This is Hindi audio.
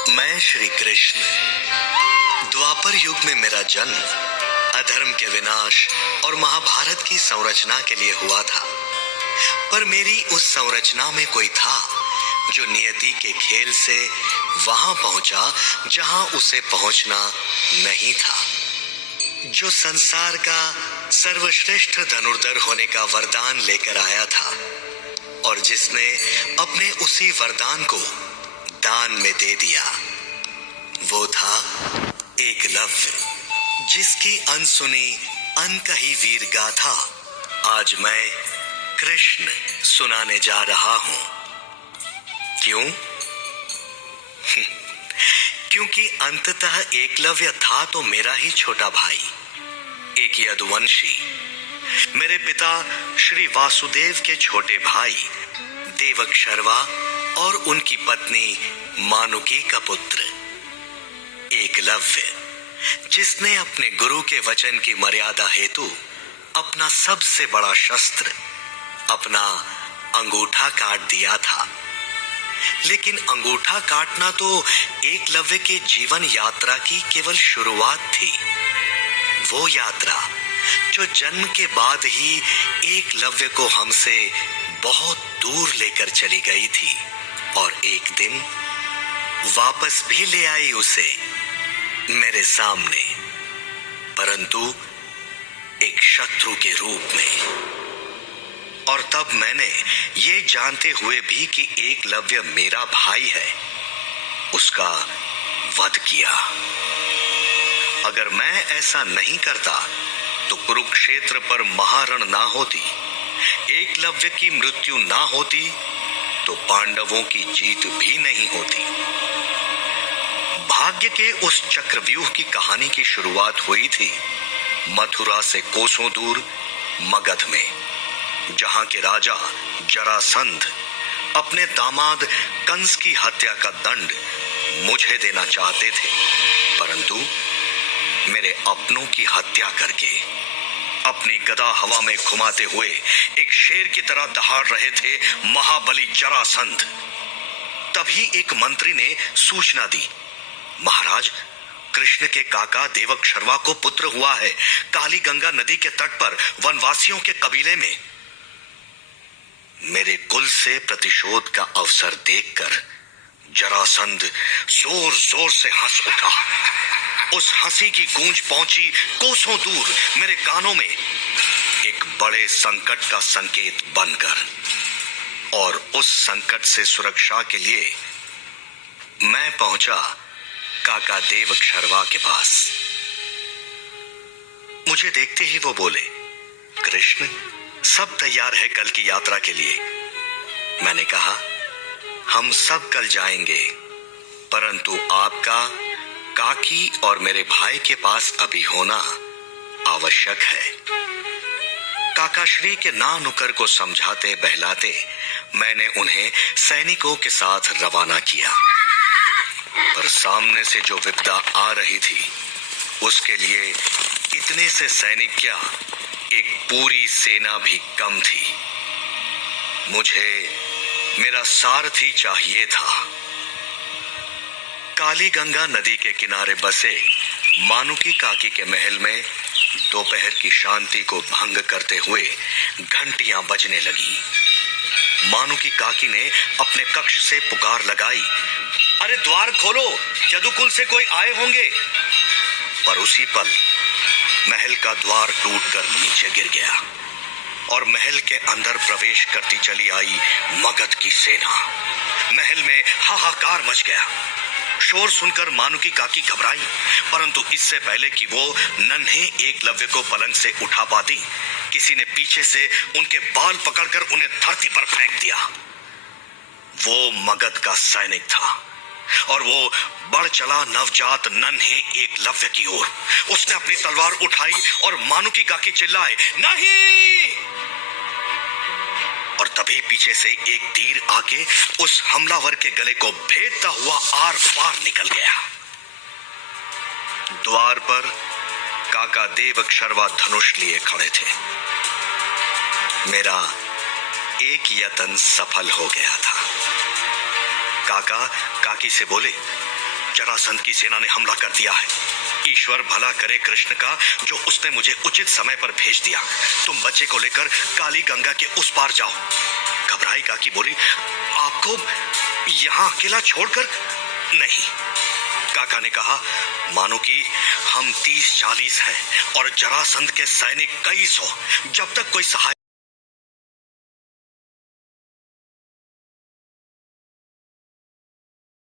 मैं श्री कृष्ण। द्वापर युग में मेरा जन्म अधर्म के विनाश और महाभारत की संरचना के लिए हुआ था। पर मेरी उस संरचना में कोई था जो नियति के खेल से वहां पहुंचा जहां उसे पहुंचना नहीं था, जो संसार का सर्वश्रेष्ठ धनुर्धर होने का वरदान लेकर आया था और जिसने अपने उसी वरदान को दान में दे दिया। वो था एकलव्य, जिसकी अनसुनी अनकही वीर गाथा आज मैं कृष्ण सुनाने जा रहा हूं। क्यों? क्योंकि अंततः एकलव्य था तो मेरा ही छोटा भाई, एक यदुवंशी, मेरे पिता श्री वासुदेव के छोटे भाई देवकशर्वा और उनकी पत्नी मानुकी का पुत्र एकलव्य, जिसने अपने गुरु के वचन की मर्यादा हेतु अपना सबसे बड़ा शस्त्र, अपना अंगूठा काट दिया था। लेकिन अंगूठा काटना तो एकलव्य के जीवन यात्रा की केवल शुरुआत थी। वो यात्रा जो जन्म के बाद ही एकलव्य को हमसे बहुत दूर लेकर चली गई थी और एक दिन वापस भी ले आई उसे मेरे सामने, परंतु एक शत्रु के रूप में। और तब मैंने ये जानते हुए भी कि एकलव्य मेरा भाई है, उसका वध किया। अगर मैं ऐसा नहीं करता तो कुरुक्षेत्र पर महारण ना होती, एकलव्य की मृत्यु ना होती, तो पांडवों की जीत भी नहीं होती। भाग्य के उस चक्रव्यूह की कहानी की शुरुआत हुई थी मथुरा से कोसों दूर मगध में, जहां के राजा जरासंध अपने दामाद कंस की हत्या का दंड मुझे देना चाहते थे, परंतु मेरे अपनों की हत्या करके अपनी गदा हवा में घुमाते हुए एक शेर की तरह दहाड़ रहे थे महाबली जरासंध। तभी एक मंत्री ने सूचना दी, महाराज, कृष्ण के काका देवकशर्वा को पुत्र हुआ है काली गंगा नदी के तट पर वनवासियों के कबीले में। मेरे कुल से प्रतिशोध का अवसर देखकर जरासंध जोर जोर से हंस उठा। उस हंसी की गूंज पहुंची कोसों दूर मेरे कानों में, एक बड़े संकट का संकेत बनकर। और उस संकट से सुरक्षा के लिए मैं पहुंचा काका देवकशर्वा के पास। मुझे देखते ही वो बोले, कृष्ण, सब तैयार है कल की यात्रा के लिए। मैंने कहा, हम सब कल जाएंगे, परंतु आपका काकी और मेरे भाई के पास अभी होना आवश्यक है। काकाश्री के ना नुकर को समझाते बहलाते मैंने उन्हें सैनिकों के साथ रवाना किया, पर सामने से जो विपदा आ रही थी उसके लिए इतने से सैनिक क्या, एक पूरी सेना भी कम थी। मुझे मेरा सारथी चाहिए था। काली गंगा नदी के किनारे बसे मानुकी काकी के महल में दोपहर की शांति को भंग करते हुए घंटियां बजने लगी। मानुकी काकी ने अपने कक्ष से पुकार लगाई, अरे द्वार खोलो, यदुकुल से कोई आए होंगे। पर उसी पल महल का द्वार टूटकर नीचे गिर गया और महल के अंदर प्रवेश करती चली आई मगध की सेना। महल में हाहाकार मच गया। शोर सुनकर मानुकी काकी घबराई, परंतु इससे पहले कि वो नन्हे एकलव्य को पलंग से उठा पाती, किसी ने पीछे से उनके बाल पकड़कर उन्हें धरती पर फेंक दिया। वो मगध का सैनिक था और वो बढ़ चला नवजात नन्हे एकलव्य की ओर। उसने अपनी तलवार उठाई और मानुकी काकी चिल्लाए, नहीं! और तभी पीछे से एक तीर आके उस हमलावर के गले को भेदता हुआ आर पार निकल गया। द्वार पर काका देवकशर्वा धनुष लिए खड़े थे। मेरा एक यत्न सफल हो गया था। काका काकी से बोले, जरासंध की सेना ने हमला कर दिया है। ईश्वर भला करे कृष्ण का, जो उसने मुझे उचित समय पर भेज दिया। तुम बच्चे को लेकर काली गंगा के उस पार जाओ। घबराई काकी बोली, आपको यहां अकेला छोड़कर? नहीं। काका ने कहा, मानो कि हम 30-40 हैं और जरासंध के सैनिक कई सौ। जब तक कोई सहाय